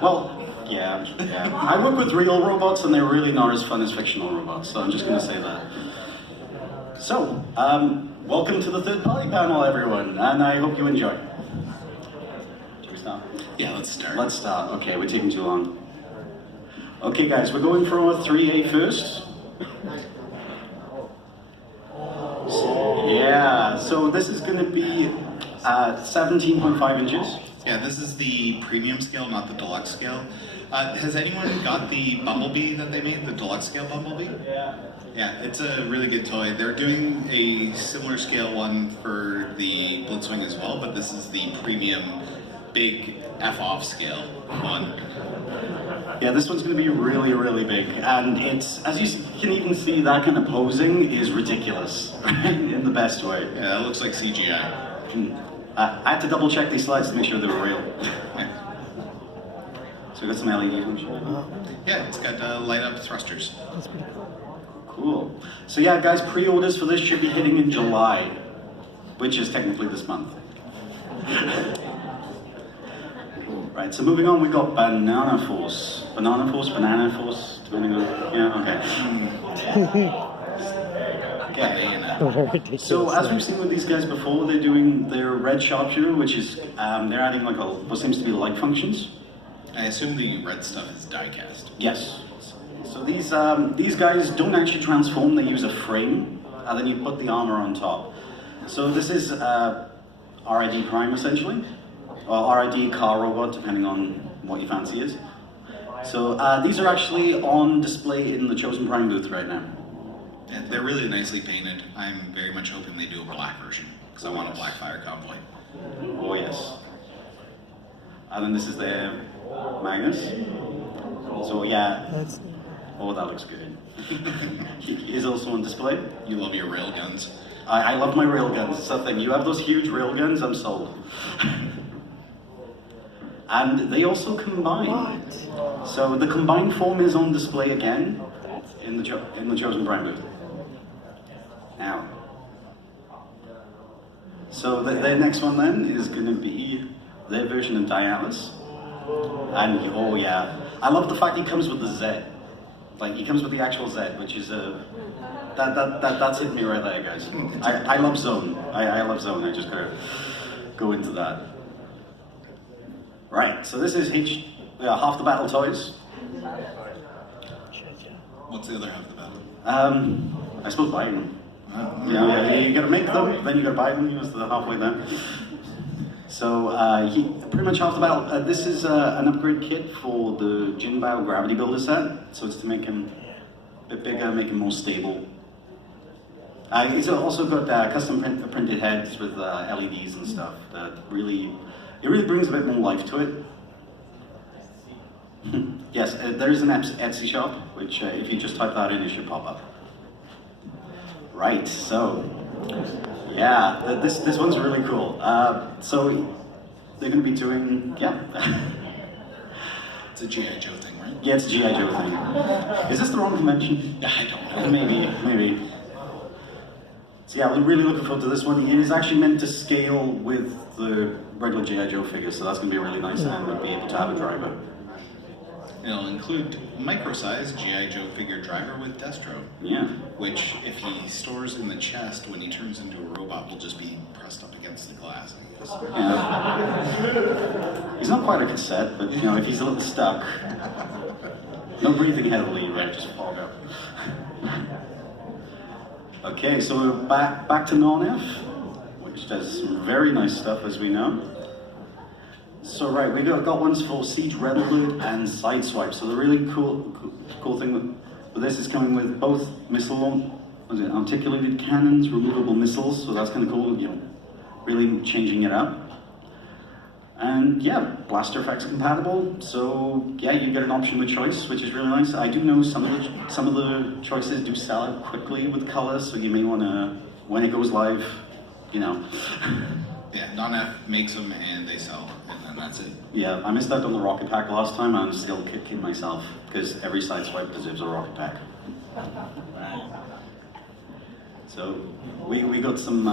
Well, yeah. I work with real robots, and they're really not as fun as fictional robots, so I'm just going to say that. So, welcome to the third-party panel, everyone, and I hope you enjoy. Should we start? Yeah, let's start. Let's start. Okay, we're taking too long. Okay, guys, we're going for our 3A first. So this is going to be 17.5 inches. Yeah, this is the premium scale, not the deluxe scale. Has anyone got the Bumblebee that they made, the deluxe scale Bumblebee? Yeah, it's a really good toy. They're doing a similar scale one for the Blitzwing as well, but this is the premium big F-off scale one. Yeah, this one's going to be really, really big, and it's, as you can even see, that kind of posing is ridiculous, in the best way. Yeah, that looks like CGI. I had to double check these slides to make sure they were real. Yeah. So we got some LEDs. Yeah, it's got light up thrusters. That's pretty cool. Cool. So yeah, guys, pre-orders for this should be hitting in July, which is technically this month. Right, so moving on, we got Banana Force. Banana Force, depending on, yeah, okay. Okay. So as we've seen with these guys before, they're doing their red sharpshooter, which is, they're adding like what seems to be light functions. I assume the red stuff is die-cast. Yes. So these guys don't actually transform, they use a frame, and then you put the armor on top. So this is RID Prime, essentially. Or RID car robot, depending on what your fancy is. So these are actually on display in the Chosen Prime booth right now. Yeah, they're really nicely painted. I'm very much hoping they do a black version, because I want a black fire convoy. Oh yes. And then this is their Magnus. So yeah. Oh, that looks good. He is also on display. You love your rail guns. I love my rail guns. It's the thing. You have those huge rail guns, I'm sold. And they also combine. What? So the combined form is on display again in the Chosen Prime booth. Now. So their next one then is going to be their version of Dialis. And oh yeah, I love the fact he comes with the Z. Like he comes with the actual Z, which is that's hit me right there, guys. I love Zone. I love Zone. I just gotta go into that. Right, so this is half the battle toys. What's the other half of the battle? I suppose buying them. Yeah, you gotta make them, then you gotta buy them. He was the halfway there. So pretty much half the battle. This is an upgrade kit for the Jinbao Gravity Builder set. So it's to make him a bit bigger, make him more stable. He's also got custom printed heads with LEDs and stuff that really brings a bit more life to it. Yes, there is an Etsy shop, which if you just type that in, it should pop up. Right, so, yeah, this one's really cool. So, they're going to be doing, yeah. It's a G.I. Joe thing, right? Yeah, it's a G.I. Joe thing. Is this the wrong convention? I don't know. Maybe. So yeah, we're really looking forward to this one. It is actually meant to scale with the regular G.I. Joe figure, so that's going to be really nice, and we'll be able to have a driver. It'll include micro-sized G.I. Joe figure driver with Destro. Yeah. Which, if he stores in the chest, when he turns into a robot, will just be pressed up against the glass, I guess. Yeah. He's not quite a cassette, but you know, if he's a little stuck, no breathing heavily, right? Just fog up. Okay, so we're back to non-F, which does some very nice stuff, as we know. So right, we got ones for Siege Red Alert and Sideswipe. So the really cool thing with this is coming with both articulated cannons, removable missiles. So that's kind of cool, you know, really changing it up. And yeah, blaster effects compatible. So yeah, you get an option with choice, which is really nice. I do know some of the choices do sell out quickly with colors, so you may want to, when it goes live, you know. Yeah, non-F makes them and they sell, and then that's it. Yeah, I missed out on the rocket pack last time. I'm still kicking myself because every Sideswipe deserves a rocket pack. So we got some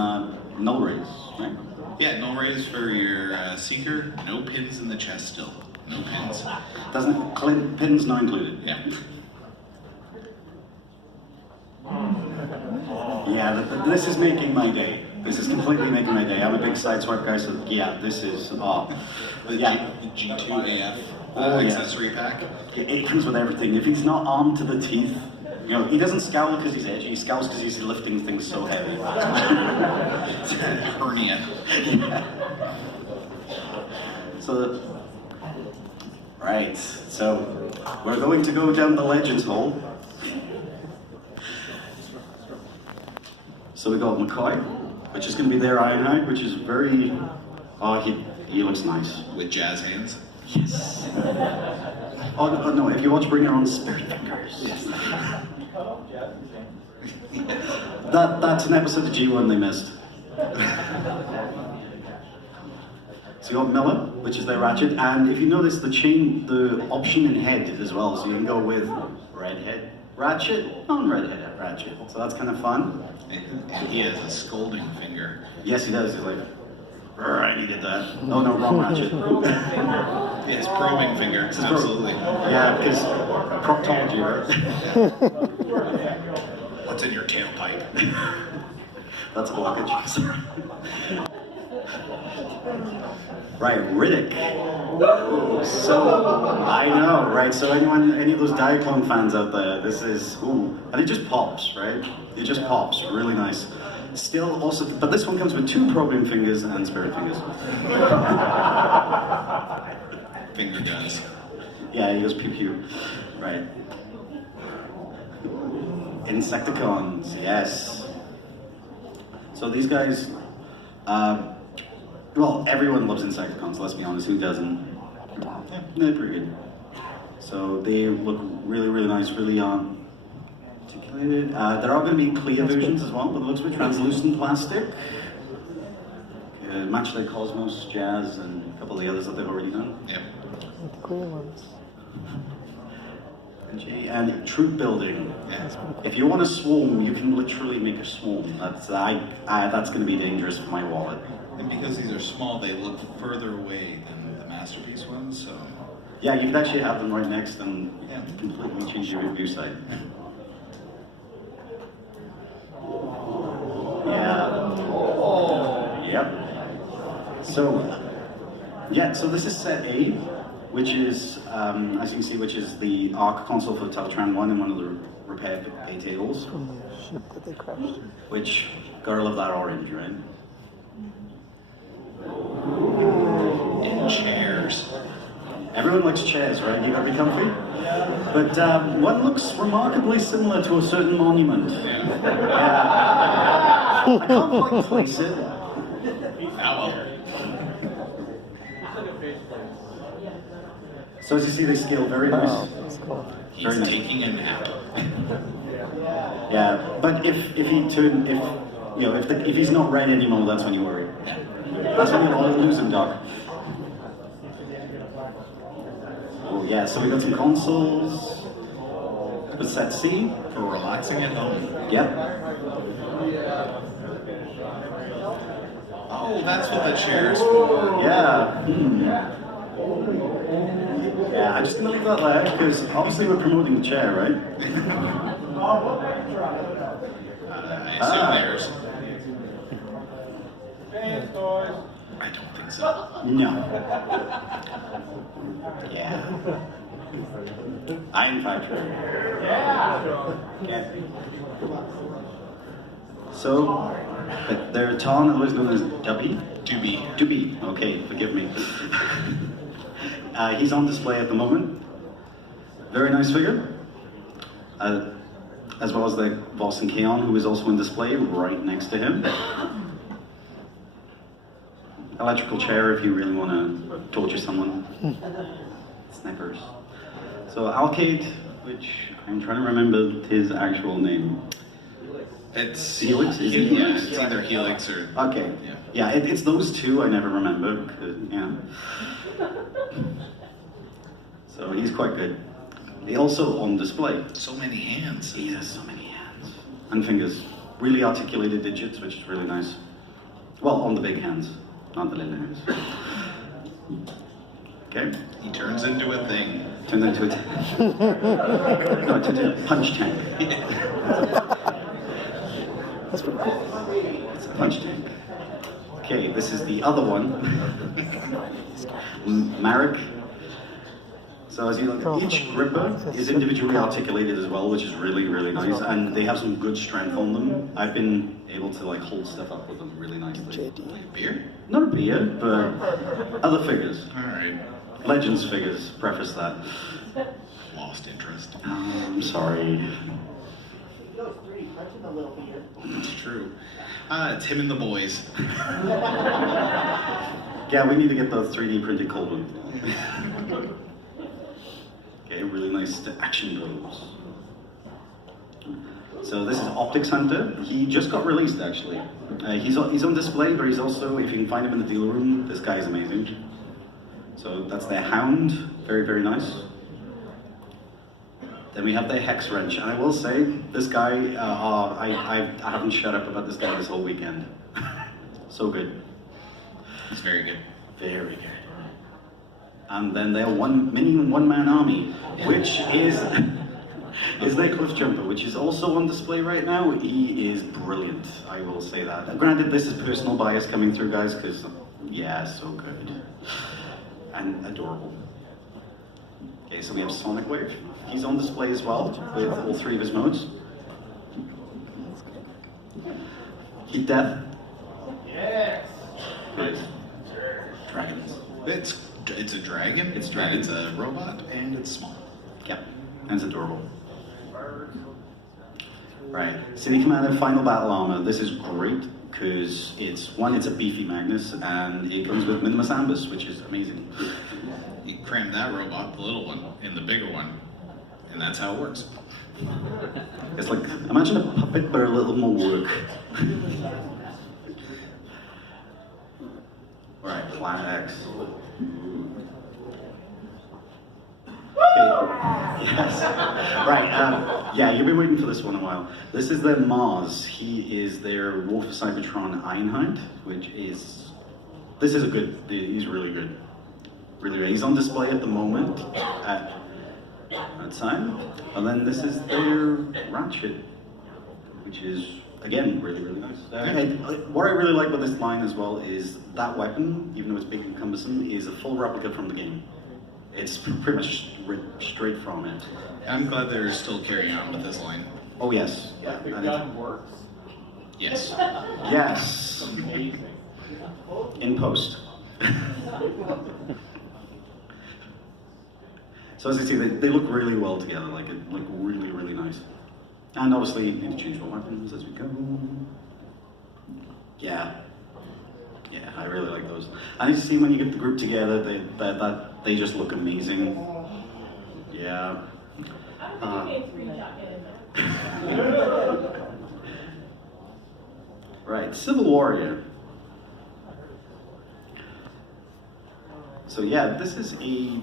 null rays, right? Yeah, null rays for your Seeker, no pins in the chest still. No pins. Pins not included. Yeah. Yeah, this is making my day. This is completely making my day. I'm a big sideswipe guy, so yeah, this is, The G2AF accessory pack. It comes with everything. If he's not armed to the teeth, you know, he doesn't scowl because he's edgy, he scowls because he's lifting things so heavy. Hernia. Yeah. So, right, so we're going to go down the Legends Hall. So we got McCoy, which is going to be their Ironhide, which is very, he looks nice. With jazz hands. Yes. Oh no, if you watch Bring Your Own Spirit Fingers. Yes. That's an episode of G1 they missed. So you got Miller, which is their Ratchet, and if you notice the option in head as well, so you can go with redhead Ratchet, non-redhead Ratchet. So that's kind of fun. And he has a scolding finger. Yes, he does. He's like, I needed that. Oh no, wrong Ratchet. He has probing finger, absolutely. Yeah, because proctology, right? What's in your tailpipe? That's a blockage. Right, Riddick. So, I know, right? So any of those Diaclone fans out there, this is, ooh. And it just pops, right? It just pops, really nice. Still also, but this one comes with 2 probing fingers and spirit fingers. Finger guns. Yeah, he goes pew pew. Right. Insecticons, yes. So these guys, well, everyone loves Insecticons, let's be honest, who doesn't? Yeah, they're pretty good. So they look really, really nice, really articulated. There are going to be clear versions as well, but it looks with translucent plastic. Match like Cosmos, Jazz, and a couple of the others that they've already done. Yep. The clear ones. And troop building. Yeah. If you want a swarm, you can literally make a swarm. That's going to be dangerous for my wallet. And because these are small, they look further away than the Masterpiece ones, so... Yeah, you could actually have them right next and Yeah. completely change your view side. Yeah. Yep. So this is set A, which is, as you can see, which is the ARC console for Teletran 1 and one of the repair A tables. From the ship that they crashed. Which, gotta love that orange, right? And chairs. Everyone likes chairs, right? You gotta be comfy. But one looks remarkably similar to a certain monument. Yeah. I can't quite place it. So as you see, they scale very nice. Oh, that's cool. He's Very nice. taking a nap. Yeah, but if he's not red anymore, that's when you worry. That's when you lose him, Doc. Oh yeah, so we got some consoles. With set C. For relaxing at home. Yep. Oh, that's what the chair's for. Yeah. Yeah, I'm just gonna leave that there because obviously we're promoting the chair, right? I assume theirs. I don't think so. No. Yeah. Iron Factory. Yeah. So, their Ton is known as Dubby. Dubby, okay, forgive me. He's on display at the moment. Very nice figure. As well as the Boss and Keon, who is also on display right next to him. Electrical chair if you really want to torture someone. Snipers. So Alcade, which I'm trying to remember his actual name. It's Helix? Is it Yeah, Helix? it's either Helix or... Okay. Yeah, it's those two I never remember. Yeah. So he's quite good. He also on display. So many hands. He has so many hands. And fingers. Really articulated digits, which is really nice. Well, on the big hands, not the little hands. Okay. He turns into a thing. Turns into a no, it turns into a punch tank. That's pretty cool. It's a punch tank. Okay, this is the other one. Marek. So as you look, each gripper is individually articulated as well, which is really, really nice, and they have some good strength on them. I've been able to like hold stuff up with them really nicely. Like beer? Not a beer, but other figures. Alright. Legends figures, preface that. Lost interest. Oh, I'm sorry. It's true. It's him and the boys. Yeah, we need to get those 3D printed cold ones. Okay, really nice action goes. So this is Optics Hunter. He just got released actually. He's on display, but he's also, if you can find him in the dealer room, this guy is amazing. So that's their Hound, very, very nice. Then we have their Hex Wrench, and I will say, this guy, I haven't shut up about this guy this whole weekend. So good. It's very good. Very good. And then their mini one-man army, which is their Cliff Jumper, which is also on display right now. He is brilliant, I will say that. Granted, this is personal bias coming through, guys, because, yeah, so good. And adorable. Okay, so we have Sonic Wave. He's on display as well, with all 3 of his modes. Heat Death. Yes. Good. Dragons. It's a dragon. It's dragon. It's a robot, and it's small. Yep, and it's adorable. Right, City Commander Final Battle Armor. This is great because it's a beefy Magnus, and it comes with Minimus Ambus, which is amazing. You cram that robot, the little one, in the bigger one, and that's how it works. It's like, imagine a puppet, but a little more work. Right, Planet X. Okay. Yes. Right. Yeah, you've been waiting for this one a while. This is their Mars. He is their War for Cybertron Ironhide, which is. This is a good. He's really good. Really good. He's on display at the moment at outside. And then this is their Ratchet, which is again really, really nice. What I really like about this line as well is that weapon, even though it's big and cumbersome, is a full replica from the game. It's pretty much straight from it. I'm glad they're still carrying on with this line. Oh yes. Like the gun works. Yes. Yes. Amazing. In post. So as you see, they look really well together, like really, really nice. And obviously interchangeable weapons as we go. Yeah. Yeah, I really like those. And you see when you get the group together, they just look amazing. Yeah. Right, Civil Warrior. So yeah, this is a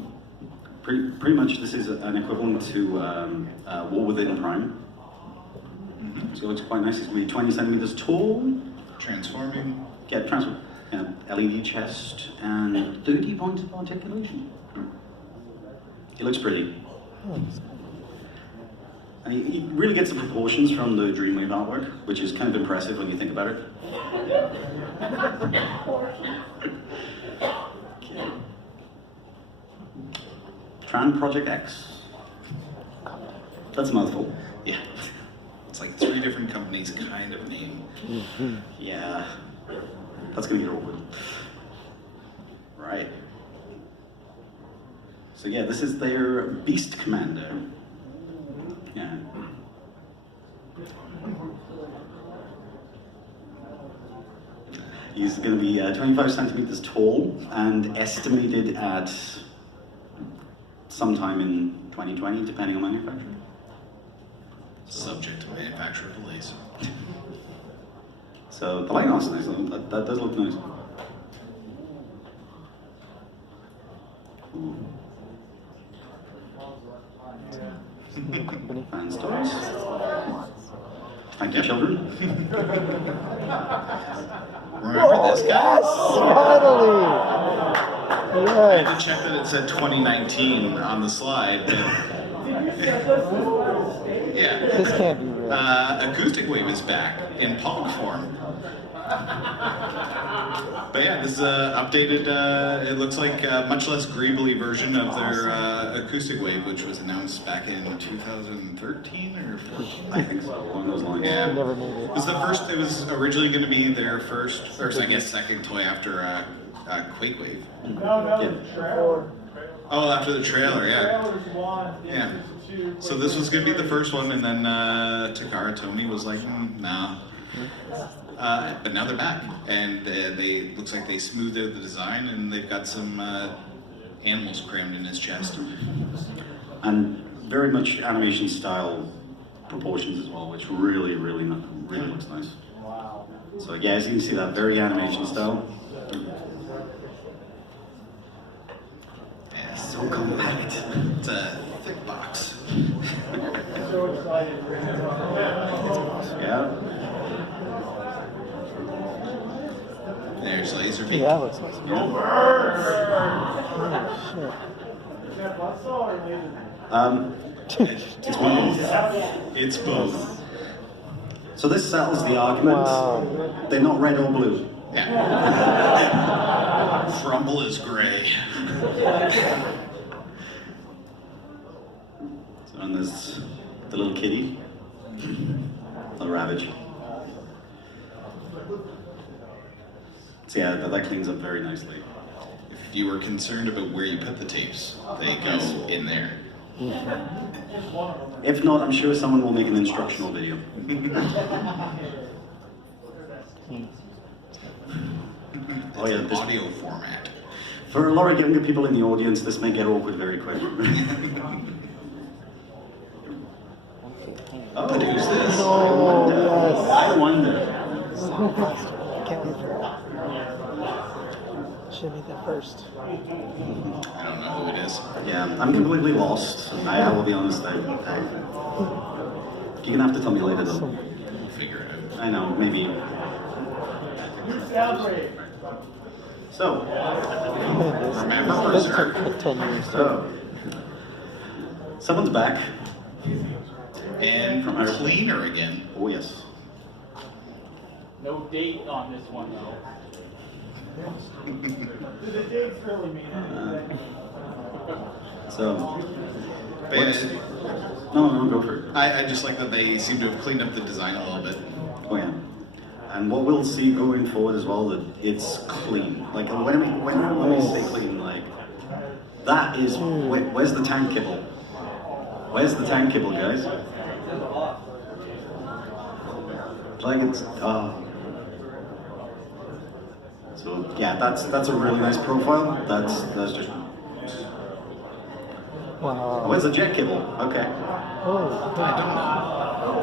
pretty much this is an equivalent to War Within Prime. So it looks quite nice. It's going to be 20 centimeters tall. Transforming. Yeah, transform. LED chest and 30 points of articulation. He looks pretty. And he really gets the proportions from the Dreamwave artwork, which is kind of impressive when you think about it. Okay. Tran Project X. That's a mouthful. Yeah. It's like 3 different companies' kind of name. Yeah. That's gonna get awkward. Right. So yeah, this is their Beast Commander. Yeah. He's gonna be 25 centimeters tall and estimated at sometime in 2020, depending on manufacturing. Subject to manufacturer delays. So the light art's nice. That does look nice. Ooh. Fan stars. Thank you, children. Remember this guy? Yes, finally! I had to check that it said 2019 on the slide. But yeah. This can't be real. Acoustic Wave is back in Pog form. But yeah, this is updated, it looks like a much less greebly version of their Acoustic Wave, which was announced back in 2013 or 14. I think so, along those lines. Yeah. Never made it. It was the first, it was originally going to be their first, or I guess second toy after Quake Wave. Yeah. Oh, after the trailer, yeah. Yeah. So this was going to be the first one, and then Takara Tomy was like, nah. But now they're back, and they looks like they smoothed out the design, and they've got some animals crammed in his chest. And very much animation style proportions as well, which really looks nice. So yeah, as you can see, that very animation style. Yeah, So compact. it's a thick box. Yeah. There's Laserbeak. Yeah, that looks awesome. Yeah. It's one of those. It's both. So this settles the argument. Wow. They're not red or blue. Yeah. Frumble is gray. So, and there's the little kitty, the Ravage. So yeah, that cleans up very nicely. If you were concerned about where you put the tapes, they go in there. If not, I'm sure someone will make an instructional video. Oh yeah, It's an this, audio format. for a lot of younger people in the audience, this may get awkward very quick. Oh, But who's this? Oh, yes. I wonder. I can't believe it. Should have made that first. I don't know who it is. Yeah, I'm completely lost. I will be honest. You're gonna have to tell me later though. We'll figure it out. I know, maybe. So, Remember This took Berserk? like 10 years. Someone's back. And From her. cleaner again. Oh yes. No date on this one though. The dates really mean anything. So, But yeah, no, go for it. I just like that they seem to have cleaned up the design a little bit. Oh yeah. And what we'll see going forward as well, that it's clean. Like when we say clean, like that is where's the tank kibble? Where's the tank kibble, guys? Like it's so yeah, that's a really nice profile. That's just Wow. where's the jet kibble? Okay. Oh,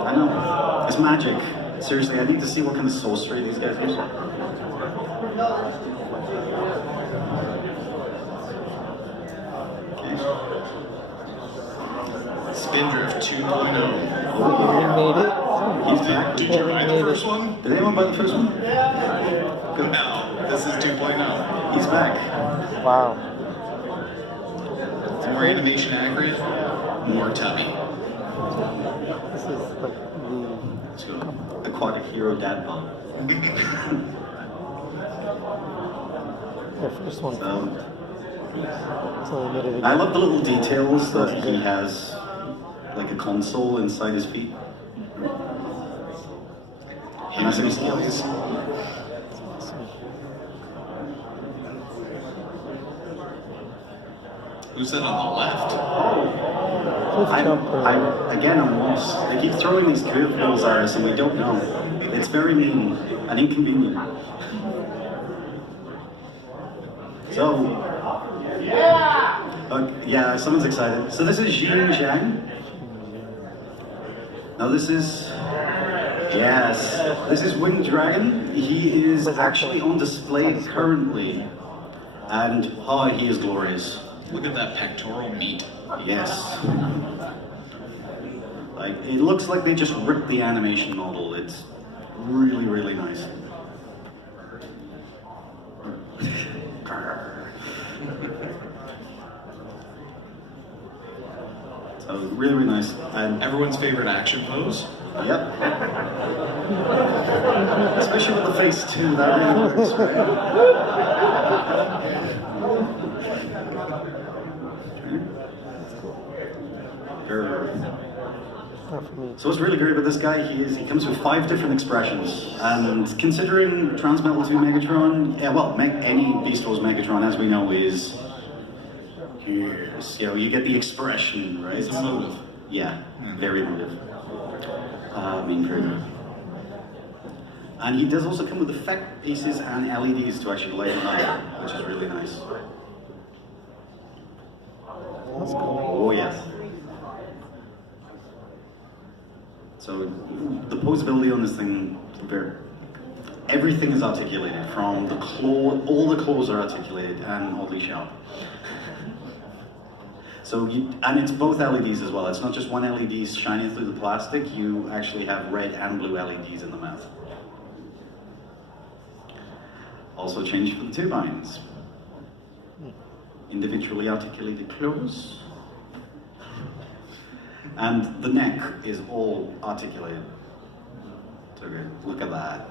I know. It's magic. Seriously, I need to see what kind of sorcery these guys use. Okay. Spindrift 2.0. we made it. He's back. Did you buy the first one? Did anyone buy the first one? Good. No, this is 2.0. He's back. Wow. More animation accurate, more tubby. This is like So, aquatic hero dad bod. the first one. So, So we made it I love the little details that he has, like a console inside his feet. And that's his skills. Who's that on the left? I'm lost. They keep throwing these curveballs at us and we don't know. It's very mean and inconvenient. So, yeah, someone's excited. So this is Xing Zhang. Now this is, yes, this is Winged Dragon. He is actually on display currently. And, oh, he is glorious. Look at that pectoral meat. Yes. Like, it looks like they just ripped the animation model. It's really nice. So really, really nice. And Everyone's favorite action pose. yep. Especially with the face too, that really works, Not for me. So what's really great about this guy, he comes with 5 different expressions, and considering Transmetal 2 Megatron, yeah, well, any Beast Wars Megatron, as we know, is here's, you know, you get the expression, right? It's a motive. Yeah, very motive. Mean character. And he does also come with effect pieces and LEDs to actually light them up, which is really nice. That's cool. Oh yes. So the posability on this thing, everything is articulated. From the claw, all the claws are articulated and oddly sharp. So and it's both LEDs as well. It's not just one LED shining through the plastic. You actually have red and blue LEDs in the mouth. Also changed for the turbines. Individually articulated claws. And the neck is all articulated. So good. Look at that.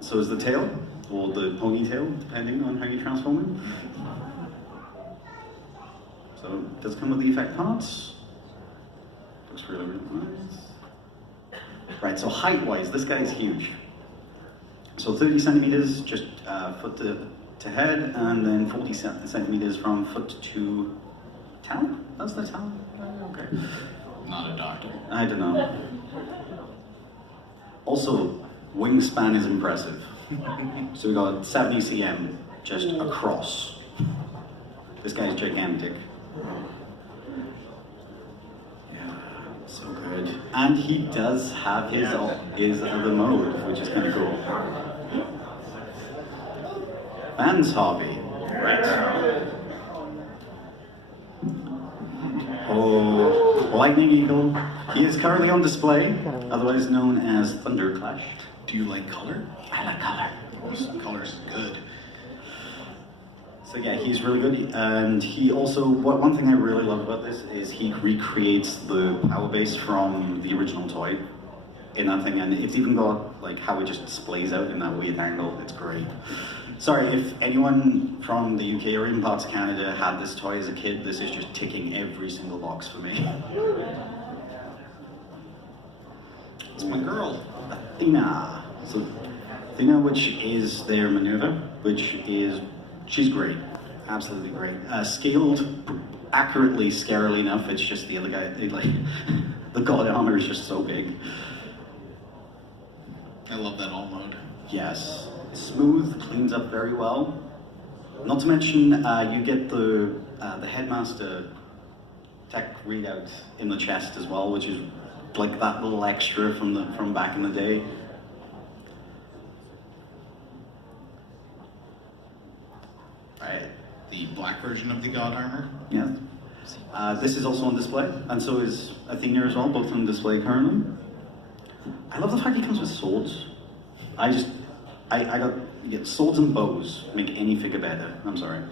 So is the tail, or the ponytail, depending on how you transform it. So it does come with the effect parts. Looks really, really nice. Right, so height-wise, this guy is huge. So 30 centimeters, just foot to head, and then 40 centimeters from foot to talon? That's the talon? Okay. Not a doctor. I don't know. Also, wingspan is impressive. So we got 70 cm just across. This guy's gigantic. Yeah, so good. And he does have his other mode, which is kind of cool. Fans hobby. Right. Oh, Lightning Eagle. He is currently on display, otherwise known as Thunderclash. Do you like color? I like color. Color's good. So yeah, he's really good, and he also, one thing I really love about this is he recreates the power base from the original toy in that thing, and it's even got like how it just displays out in that weird angle. It's great. Sorry, if anyone from the UK or even parts of Canada had this toy as a kid, this is just ticking every single box for me. It's my girl, Athena. So Athena, which is their maneuver, which is, she's great, absolutely great. Scaled accurately, scarily enough. It's just the other guy, like the god armor is just so big. I love that all mode. Yes, smooth, cleans up very well. Not to mention, you get the headmaster tech readout in the chest as well, which is like that little extra from back in the day. Right. The black version of the god armor. Yes. This is also on display, and so is Athena as well, both on display currently. I love the fact he comes with swords. I got swords and bows make any figure better. I'm sorry.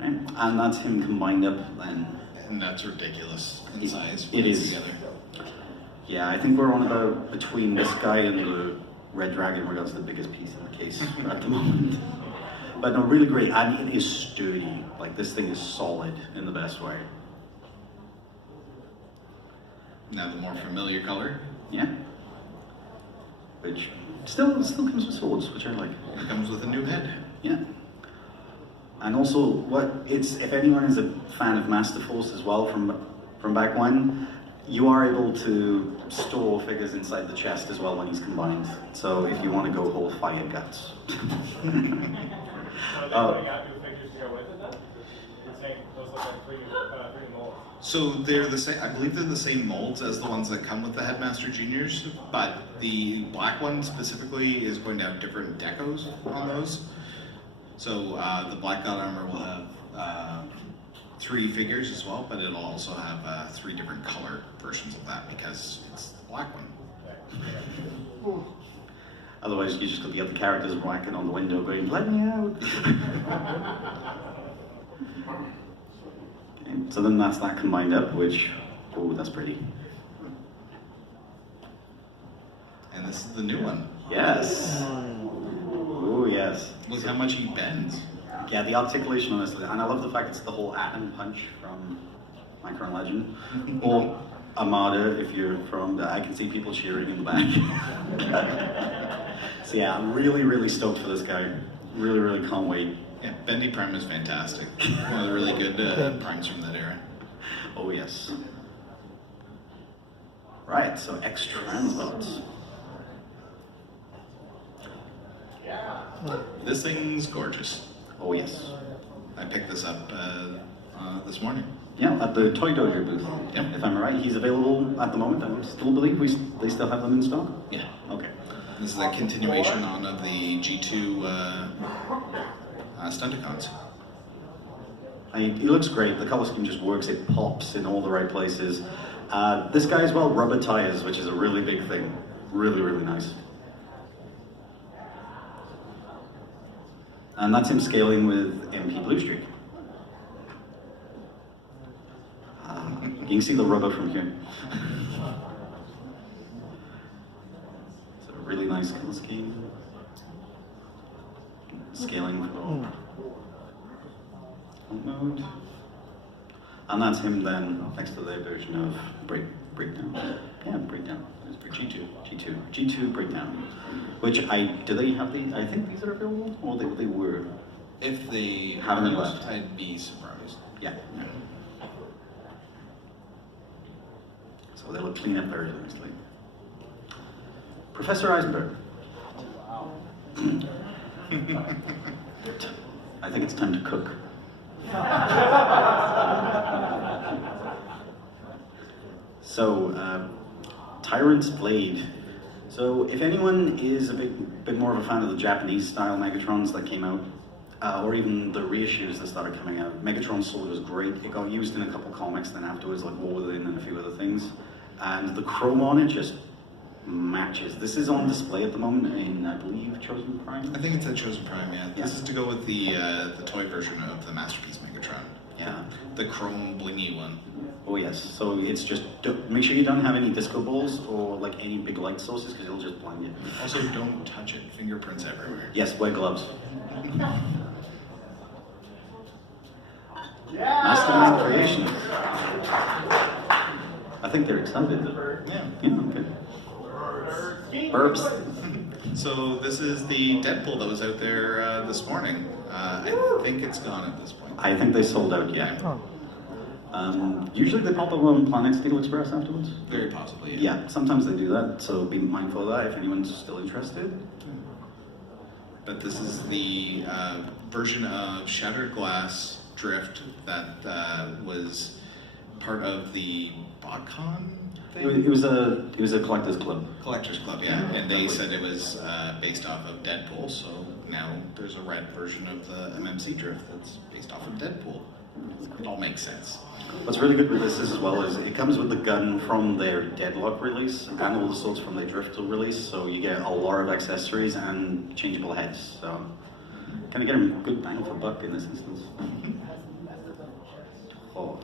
Right. And that's him combined up then. And that's ridiculous in size. It is. Together. Yeah, I think we're on about between this guy and the Red Dragon, where that's the biggest piece in the case at the moment. But no, really great, and it is sturdy. Like, this thing is solid in the best way. Now the more familiar color. Yeah. Which still comes with swords, which I like. It comes with a new head. Yeah. And also, if anyone is a fan of Master Force as well from back when, you are able to store figures inside the chest as well when he's combined. So if you want to go whole fire guts. Are they putting out new figures to go with it then? You're saying those look like three molds. So they're the same. I believe they're the same molds as the ones that come with the Headmaster Juniors, but the black one specifically is going to have different decos on those. So the black god armor will have 3 figures as well, but it'll also have 3 different color versions of that because it's the black one. Otherwise, you just got the other characters whacking on the window going, let me out! Okay, so then that's that combined up, which, oh, that's pretty. And this is the new one. Yes. Oh, yes. Look how much he bends. Yeah, the articulation, honestly, and I love the fact it's the whole atom punch from My Current Legend, or Armada if you're from, I can see people cheering in the back. So yeah, I'm really, really stoked for this guy. Really, really can't wait. Yeah, Bendy Prime is fantastic. One of the really good primes from that era. Oh yes. Right, so extra translots. This thing's gorgeous. Oh yes. I picked this up this morning. Yeah, at the Toy Dojo booth. Yep. If I'm right, he's available at the moment. I still believe they still have them in stock? Yeah. Okay. This is a continuation on of the G2 Stunticons. He looks great. The color scheme just works. It pops in all the right places. This guy as well, rubber tires, which is a really big thing. Really, really nice. And that's him scaling with MP Blue Streak. You can see the rubber from here. It's a really nice color scheme. Scaling for mode. And that's him then next to their version of Breakdown. Yeah, Breakdown. G2 Breakdown. Which do they have the, I think these are available? Or they were? If they Haven't weren't, left. I'd be surprised. Yeah. So they look clean up very nicely. Professor Eisenberg. I think it's time to cook. So, Tyrant's Blade. So, if anyone is a bit more of a fan of the Japanese style Megatrons that came out, or even the reissues that started coming out, Megatron's sword was great. It got used in a couple comics then afterwards, like War Within and a few other things. And the chrome on it just matches. This is on display at the moment in, I believe, Chosen Prime? I think it's at Chosen Prime, yeah. This is to go with the toy version of the Masterpiece Megatron. Yeah. The chrome blingy one. Oh yes, so it's just, make sure you don't have any disco balls or like any big light sources because it'll just blind you. Also, don't touch it. Fingerprints everywhere. Yes, wear gloves. Mastermind Creations. I think they're excited. Yeah. Yeah, okay. Burps. So this is the Deadpool that was out there this morning. I think it's gone at this point. I think they sold out, yeah. Usually they pop up on Planet Steel Express afterwards. Very possibly, yeah. Yeah, sometimes they do that, so be mindful of that if anyone's still interested. But this is the version of Shattered Glass Drift that was part of the BotCon thing? It was a collector's club. Collectors Club, yeah. And they said it was based off of Deadpool, so now there's a red version of the MMC Drift that's based off of Deadpool. It all makes sense. What's really good with this as well is it comes with the gun from their Deadlock release and all the swords from their Drift release, so you get a lot of accessories and changeable heads. So kind of get a good bang for buck in this instance. Oh.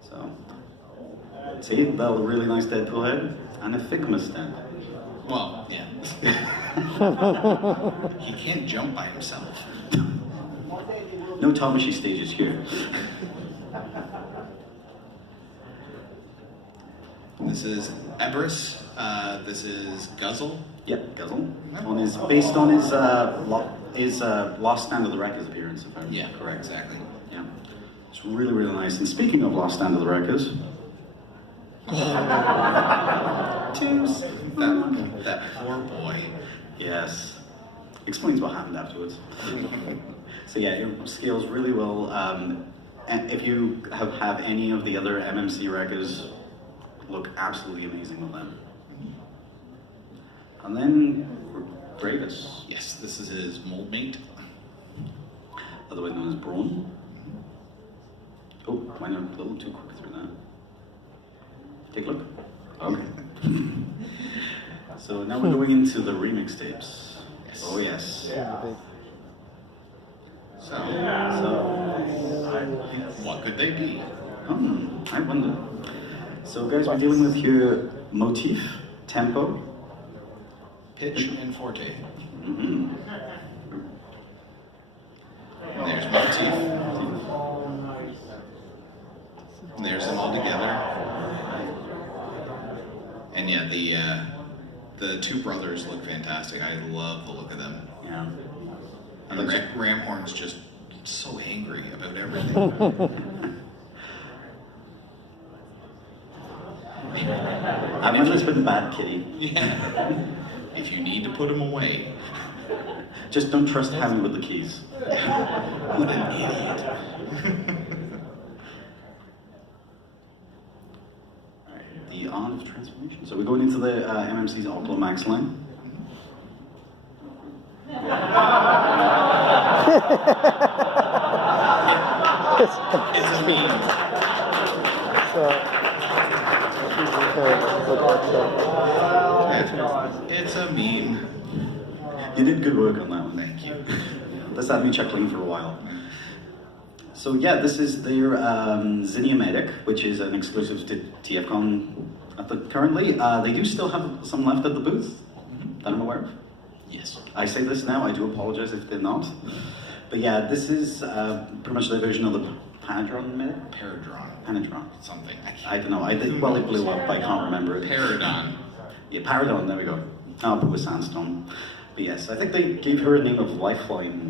So, see, that really nice Deadpool head and a Figma stand. Well, yeah. He can't jump by himself. No Tamashi stages here. This is Eberus. This is Guzzle. Yep, Guzzle. Based on his Lost Stand of the Wreckers appearance, if I'm correct. Exactly. Yeah. It's really, really nice. And speaking of Lost Stand of the Wreckers, That poor boy. yes. Explains what happened afterwards. So yeah, it scales really well. And if you have any of the other MMC wreckers, look absolutely amazing with them. And then Gravis, Yes, this is his mold mate. otherwise known as Brawn. Oh, went a little too quick through that. Take a look. Okay. So now we're going into the remix tapes. Oh yes. So, So, what could they be? I wonder. So guys, we're dealing with your motif, tempo. Pitch and forte. Mm-hmm. And there's motif. And there's them all together. And yeah, the two brothers look fantastic. I love the look of them. Yeah. And the Ramhorn's just so angry about everything. I've always been bad, Kitty. Yeah. If you need to put him away. Just don't trust Harry with the keys. What an idiot. Alright, the art of transformation. So we're going into the MMC's Oculus Max line. It's a meme. It's a meme. You did good work on that one. Thank you. This had me chuckling for a while. So yeah, this is their Zinniamatic, which is an exclusive to TFCON currently. They do still have some left at the booth that I'm aware of. Yes. I say this now, I do apologize if they're not. But yeah, this is pretty much their version of the Paradron Medic? Paradron. Something. I don't know. Well, it blew up, I can't remember it. Paradon. Yeah, Paradon, there we go. I'll put with Sandstone. But yes, I think they gave her a name of Lifeline